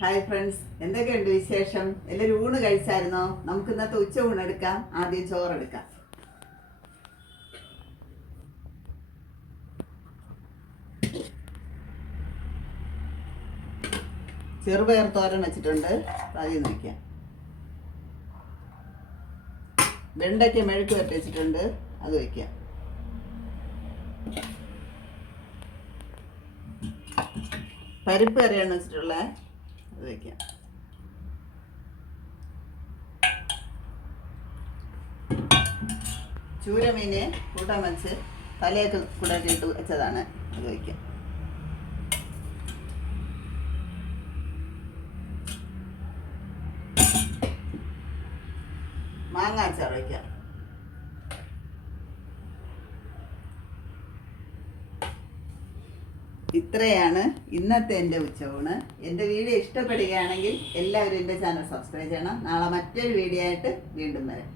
Hi friends, എന്തൊക്കെയുണ്ട് വിശേഷം? എല്ലാവരും ഊണ് കഴിച്ചായിരുന്നോ? നമുക്ക് ഇന്നത്തെ ഉച്ച ഊണെടുക്കാം. ആദ്യം ചോറെടുക്കാം. ചെറുപയർ തോരൻ വെച്ചിട്ടുണ്ട്, ആദ്യം വയ്ക്കാം. വെണ്ടയ്ക്ക് മെഴുക്ക് വരട്ടി വെച്ചിട്ടുണ്ട്, അത് വയ്ക്കാം. പരിപ്പ് കറിയാണ് വെച്ചിട്ടുള്ളത്, അത് വയ്ക്കാം. ചൂരമീന് കൂട്ടാൻ വെച്ച് തലയൊക്കെ കൂടെ ഇട്ട് വെച്ചതാണ്, അത് വയ്ക്കാം. മാങ്ങാച്ചാർ വയ്ക്കാം. ഇത്രയാണ് ഇന്നത്തെ എൻ്റെ ഉച്ചയൂണ്. എൻ്റെ വീഡിയോ ഇഷ്ടപ്പെടുകയാണെങ്കിൽ എല്ലാവരും എൻ്റെ ചാനൽ സബ്സ്ക്രൈബ് ചെയ്യണം. നാളെ മറ്റൊരു വീഡിയോ ആയിട്ട് വീണ്ടും വരാം.